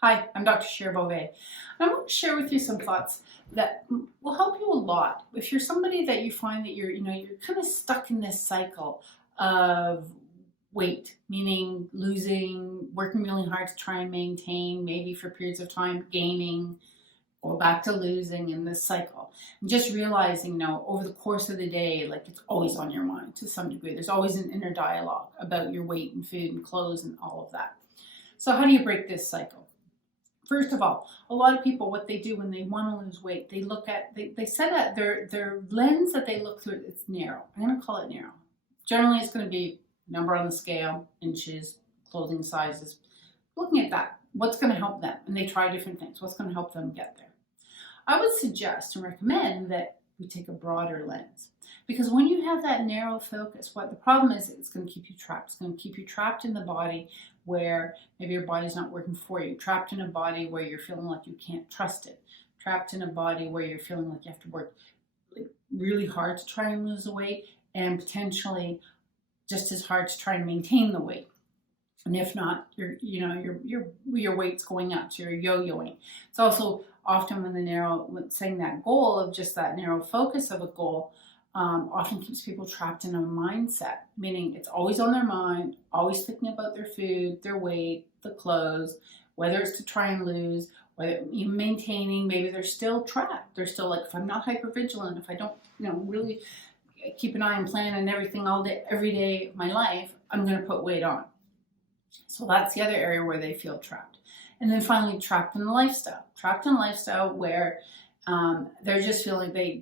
Hi, I'm Dr. Cher Beauvais. I want to share with you some thoughts that will help you a lot. If you're somebody that you find that you're kind of stuck in this cycle of weight, meaning losing, working really hard to try and maintain, maybe for periods of time gaining, go back to losing in this cycle. And just realizing, over the course of the day, like it's always on your mind to some degree. There's always an inner dialogue about your weight and food and clothes and all of that. So how do you break this cycle? First of all, a lot of people, what they do when they want to lose weight, they set at their lens that they look through, it's narrow. I'm going to call it narrow. Generally, it's going to be number on the scale, inches, clothing sizes. Looking at that, what's going to help them? And they try different things. What's going to help them get there? I would suggest and recommend that we take a broader lens. Because when you have that narrow focus, what the problem is, it's going to keep you trapped. It's going to keep you trapped in the body where maybe your body's not working for you. Trapped in a body where you're feeling like you can't trust it. Trapped in a body where you're feeling like you have to work really hard to try and lose the weight, and potentially just as hard to try and maintain the weight. And if not, your weight's going up, so you're yo-yoing. It's also often when saying that goal of just that narrow focus of a goal, often keeps people trapped in a mindset, meaning it's always on their mind, always thinking about their food, their weight, the clothes, whether it's to try and lose, whether even maintaining, maybe they're still trapped. They're still like, if I'm not hypervigilant, if I don't, really keep an eye and plan on everything all day, every day of my life, I'm going to put weight on. So that's the other area where they feel trapped. And then finally, trapped in a lifestyle where they're just feeling they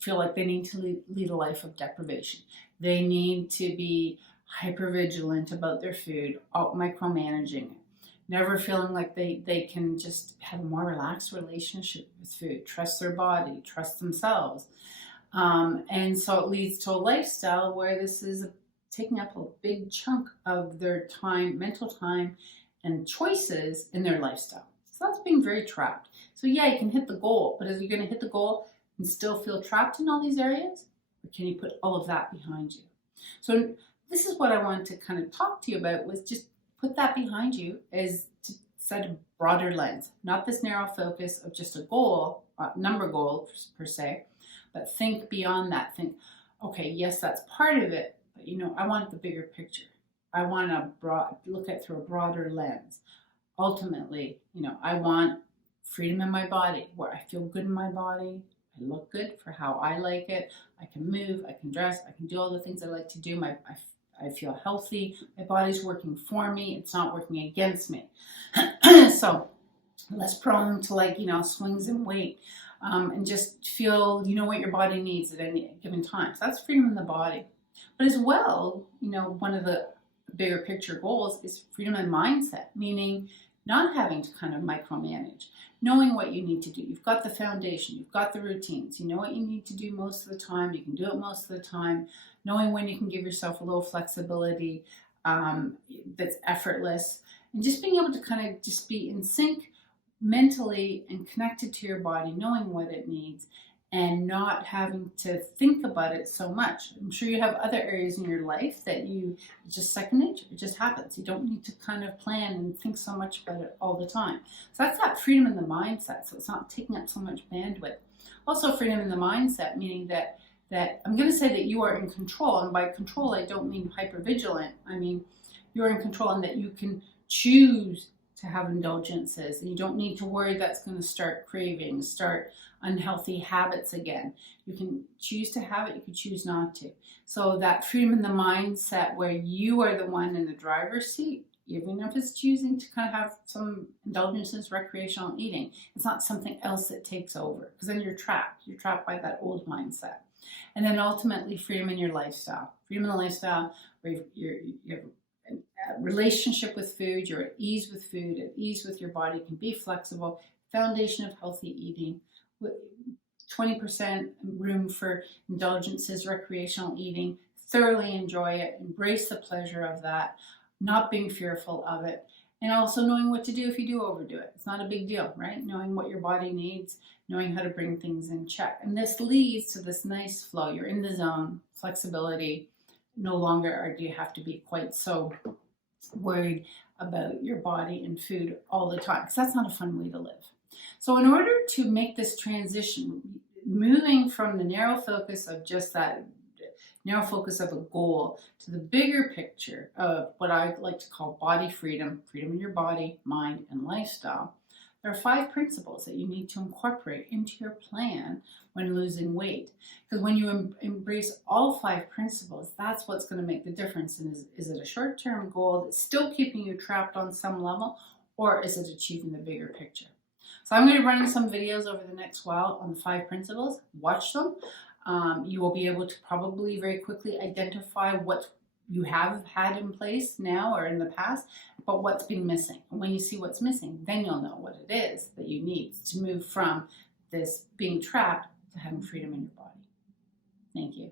feel like they need to lead a life of deprivation. They need to be hyper vigilant about their food, micromanaging it, never feeling like they can just have a more relaxed relationship with food, trust their body, trust themselves. And so it leads to a lifestyle where this is taking up a big chunk of their time, mental time, and choices in their lifestyle. So that's being very trapped. So yeah, you can hit the goal, but are you going to hit the goal and still feel trapped in all these areas? Or can you put all of that behind you? So this is what I wanted to kind of talk to you about, was just put that behind you, as to set a broader lens, not this narrow focus of just a goal, number goal per se, but think beyond that. Think, okay, yes, that's part of it, but I want the bigger picture. I want to look at through a broader lens. Ultimately, I want freedom in my body, where I feel good in my body, I look good for how I like it, I can move, I can dress, I can do all the things I like to do, I feel healthy, my body's working for me, it's not working against me. So less prone to swings in weight, and just feel what your body needs at any given time. So that's freedom in the body. But as well, one of the bigger picture goals is freedom in mindset, meaning not having to kind of micromanage, knowing what you need to do. You've got the foundation, you've got the routines, you know what you need to do most of the time, you can do it most of the time, knowing when you can give yourself a little flexibility that's effortless, and just being able to kind of just be in sync mentally and connected to your body, knowing what it needs, and not having to think about it so much. I'm sure you have other areas in your life that it's just second nature. It just happens. You don't need to kind of plan and think so much about it all the time. So that's that freedom in the mindset. So it's not taking up so much bandwidth. Also, freedom in the mindset, meaning that I'm going to say that you are in control. And by control, I don't mean hypervigilant. I mean, you're in control, and that you can choose to have indulgences, and you don't need to worry that's going to start cravings, start unhealthy habits again. You can choose to have it, you can choose not to. So that freedom in the mindset, where you are the one in the driver's seat, even if it's choosing to kind of have some indulgences, recreational eating, it's not something else that takes over, because then you're trapped by that old mindset. And then ultimately, freedom in your lifestyle, freedom in the lifestyle where you have a relationship with food, you're at ease with food, at ease with your body, can be flexible, foundation of healthy eating, 20% room for indulgences, recreational eating, thoroughly enjoy it, embrace the pleasure of that, not being fearful of it, and also knowing what to do if you do overdo it. It's not a big deal, right? Knowing what your body needs, knowing how to bring things in check. And this leads to this nice flow. You're in the zone, flexibility. No longer do you have to be quite so worried about your body and food all the time, because that's not a fun way to live. So in order to make this transition, moving from the narrow focus of just that narrow focus of a goal to the bigger picture of what I like to call body freedom, freedom in your body, mind, and lifestyle, there are 5 principles that you need to incorporate into your plan when losing weight. Because when you embrace all 5 principles, that's what's going to make the difference. And is it a short-term goal that's still keeping you trapped on some level, or is it achieving the bigger picture? So I'm going to be running some videos over the next while on the 5 principles. Watch them. You will be able to probably very quickly identify what you have had in place now or in the past, but what's been missing. And when you see what's missing, then you'll know what it is that you need to move from this being trapped to having freedom in your body. Thank you.